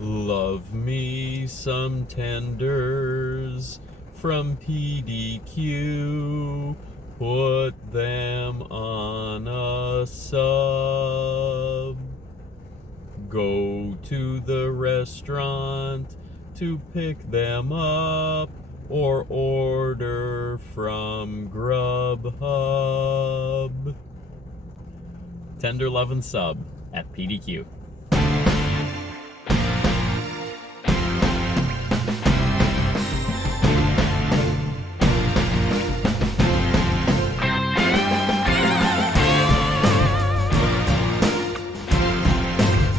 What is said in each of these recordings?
Love me some tenders from PDQ. Put them on a sub. Go to the restaurant to pick them up or order from Grubhub. Tender Luv'n Sub at PDQ.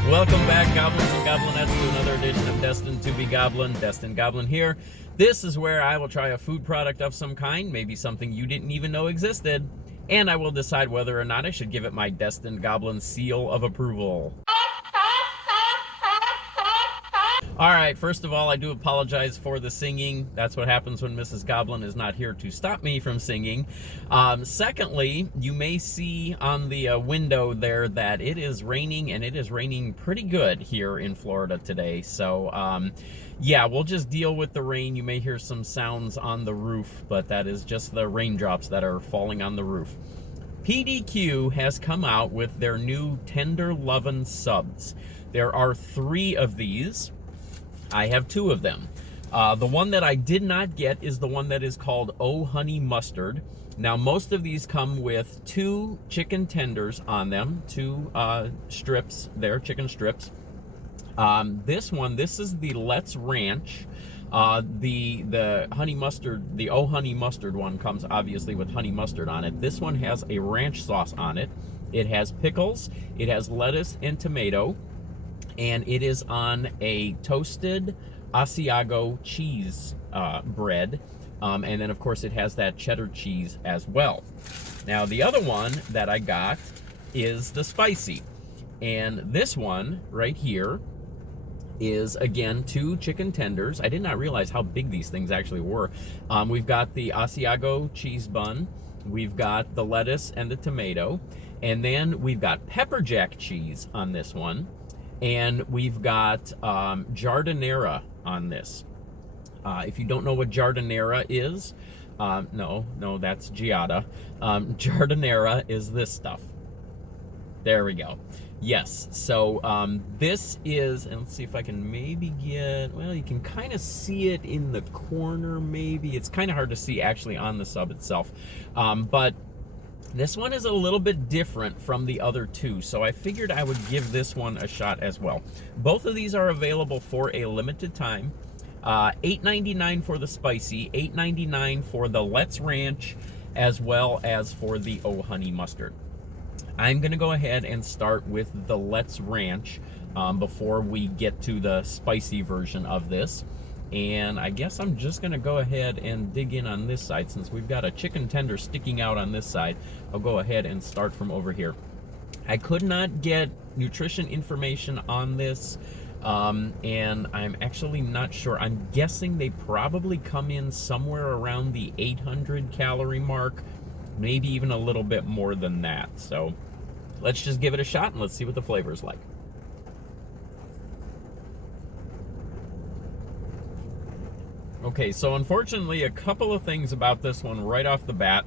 Welcome back, Goblins and Goblinettes, to another edition of Destined to be Goblin. Destined Goblin here. This is where I will try a food product of some kind, maybe something you didn't even know existed, and I will decide whether or not I should give it my Destined Goblin seal of approval. Alright, first of all, I do apologize for the singing. That's what happens when Mrs. Goblin is not here to stop me from singing. Secondly, you may see on the window there that it is raining, and it is raining pretty good here in Florida today. So, yeah, we'll just deal with the rain. You may hear some sounds on the roof, but that is just the raindrops that are falling on the roof. PDQ has come out with their new Tender Luv'n Subs. There are 3 of these. I have 2 of them. The one that I did not get is the one that is called Oh Honey Mustard. Now, most of these come with 2 chicken tenders on them, 2 strips there, chicken strips. This is the Let's Ranch. The honey mustard, the Oh Honey Mustard one comes obviously with honey mustard on it. This one has a ranch sauce on it. It has pickles, it has lettuce and tomato, and it is on a toasted Asiago cheese bread. And then, of course, it has that cheddar cheese as well. Now, the other one that I got is the spicy. And this one right here is, again, 2 chicken tenders. I did not realize how big these things actually were. We've got the Asiago cheese bun. We've got the lettuce and the tomato. And then we've got pepper jack cheese on this one. And we've got jardinera on this. If you don't know what jardinera is, no, that's giada. Jardinera is this stuff. There we go. Yes, so this is, and let's see if I can maybe get, well, you can kind of see it in the corner maybe. It's kind of hard to see actually on the sub itself. But this one is a little bit different from the other 2, so I figured I would give this one a shot as well. Both of these are available for a limited time. $8.99 for the spicy, $8.99 for the Let's Ranch, as well as for the Oh Honey Mustard. I'm going to go ahead and start with the Let's Ranch before we get to the spicy version of this. And I guess I'm just going to go ahead and dig in on this side. Since we've got a chicken tender sticking out on this side, I'll go ahead and start from over here. I could not get nutrition information on this, and I'm actually not sure. I'm guessing they probably come in somewhere around the 800 calorie mark, maybe even a little bit more than that. So let's just give it a shot and let's see what the flavor is like. Okay, so unfortunately, a couple of things about this one right off the bat.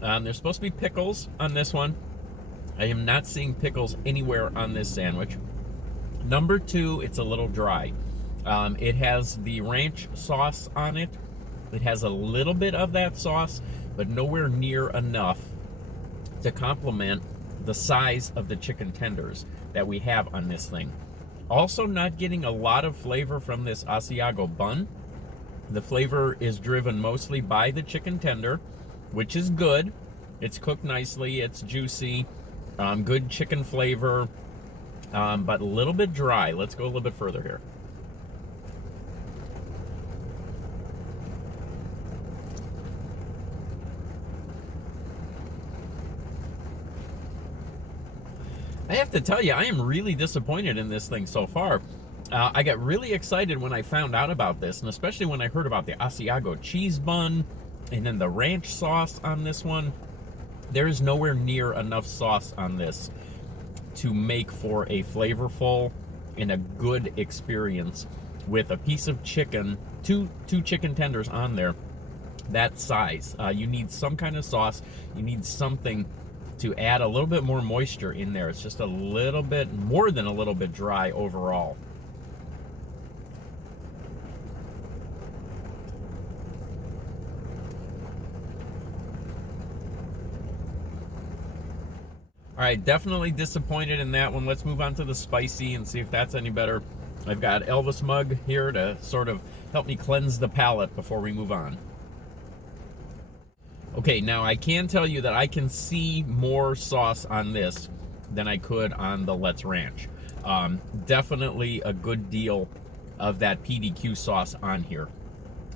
There's supposed to be pickles on this one. I am not seeing pickles anywhere on this sandwich. Number 2, it's a little dry. It has the ranch sauce on it. It has a little bit of that sauce, but nowhere near enough to complement the size of the chicken tenders that we have on this thing. Also, not getting a lot of flavor from this Asiago bun. The flavor is driven mostly by the chicken tender, which is good. It's cooked nicely, it's juicy, good chicken flavor, but a little bit dry. Let's go a little bit further here. I have to tell you, I am really disappointed in this thing so far. I got really excited when I found out about this, and especially when I heard about the Asiago cheese bun and then the ranch sauce on this one. There is nowhere near enough sauce on this to make for a flavorful and a good experience with a piece of chicken, two chicken tenders on there, that size. You need some kind of sauce. You need something to add a little bit more moisture in there. It's just a little bit more than a little bit dry overall. All right, definitely disappointed in that one. Let's move on to the spicy and see if that's any better. I've got Elvis Mug here to sort of help me cleanse the palate before we move on. Okay, now I can tell you that I can see more sauce on this than I could on the Let's Ranch. Definitely a good deal of that PDQ sauce on here.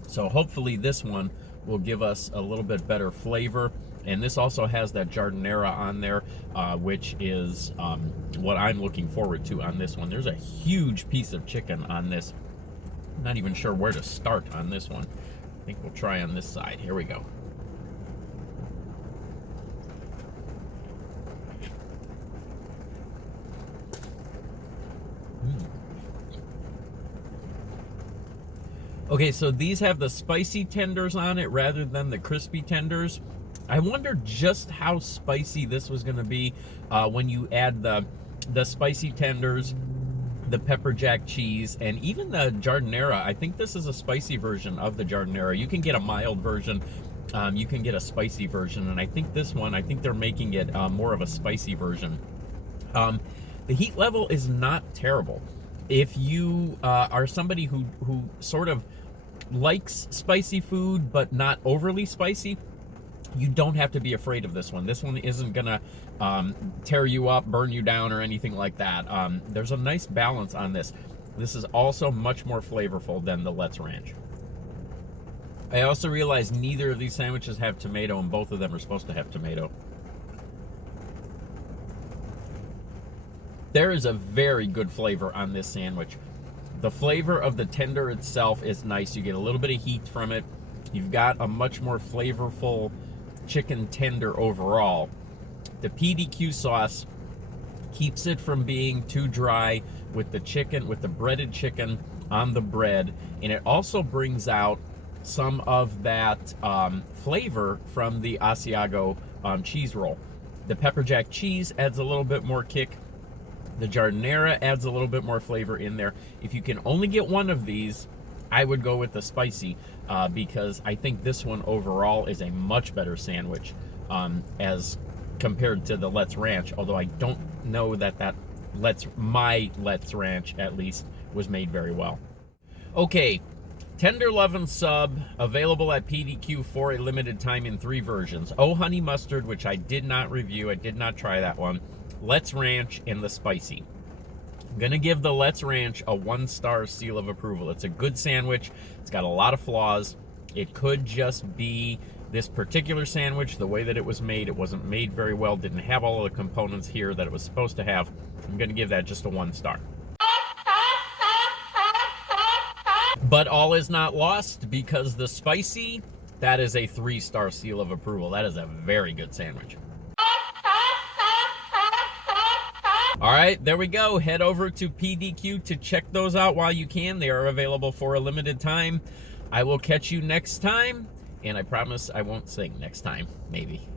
So hopefully this one will give us a little bit better flavor. And this also has that giardiniera on there, which is what I'm looking forward to on this one. There's a huge piece of chicken on this. I'm not even sure where to start on this one. I think we'll try on this side. Here we go. Okay, so these have the spicy tenders on it rather than the crispy tenders. I wonder just how spicy this was going to be when you add the spicy tenders, the pepper jack cheese, and even the giardiniera. I think this is a spicy version of the giardiniera. You can get a mild version. You can get a spicy version, and I think this one, I think they're making it more of a spicy version. The heat level is not terrible. If you are somebody who sort of likes spicy food but not overly spicy, you don't have to be afraid of this one. This one isn't gonna tear you up, burn you down, or anything like that. There's a nice balance on this. This is also much more flavorful than the Let's Ranch. I also realized neither of these sandwiches have tomato, and both of them are supposed to have tomato. There is a very good flavor on this sandwich. The flavor of the tender itself is nice. You get a little bit of heat from it. You've got a much more flavorful chicken tender overall. The PDQ sauce keeps it from being too dry with the chicken, with the breaded chicken on the bread, and it also brings out some of that flavor from the Asiago cheese roll. The pepper jack cheese adds a little bit more kick. The giardiniera adds a little bit more flavor in there. If you can only get one of these, I would go with the spicy because I think this one overall is a much better sandwich as compared to the Let's Ranch, although I don't know that my Let's Ranch at least was made very well. Okay, Tender Luv'n Sub, available at PDQ for a limited time in 3 versions. Oh Honey Mustard, which I did not review, I did not try that one. Let's Ranch, and the spicy. I'm gonna give the Let's Ranch a 1-star seal of approval. It's a good sandwich. It's got a lot of flaws. It could just be this particular sandwich, the way that it was made. It wasn't made very well, didn't have all of the components here that it was supposed to have. I'm gonna give that just a 1 star. But all is not lost, because the spicy, that is a 3-star seal of approval. That is a very good sandwich. All right, there we go. Head over to PDQ to check those out while you can. They are available for a limited time. I will catch you next time, and I promise I won't sing next time, maybe.